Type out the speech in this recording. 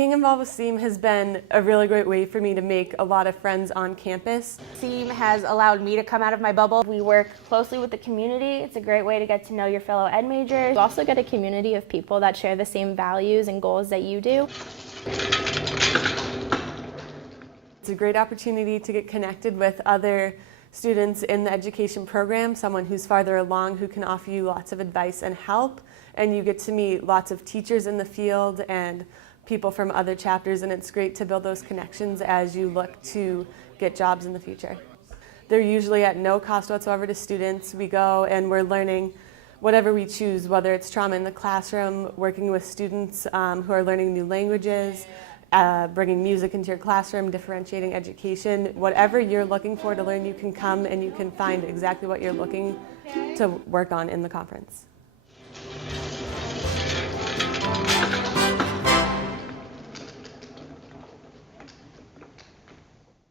Being involved with SEAM has been a really great way for me to make a lot of friends on campus. SEAM has allowed me to come out of my bubble. We work closely with the community. It's a great way to get to know your fellow ed majors. You also get a community of people that share the same values and goals that you do. It's a great opportunity to get connected with other students in the education program, someone who's farther along who can offer you lots of advice and help, and you get to meet lots of teachers in the field and people from other chapters, and it's great to build those connections as you look to get jobs in the future. They're usually at no cost whatsoever to students. We go and we're learning whatever we choose, whether it's trauma in the classroom, working with students who are learning new languages, bringing music into your classroom, differentiating education. Whatever you're looking for to learn, you can come and you can find exactly what you're looking to work on in the conference.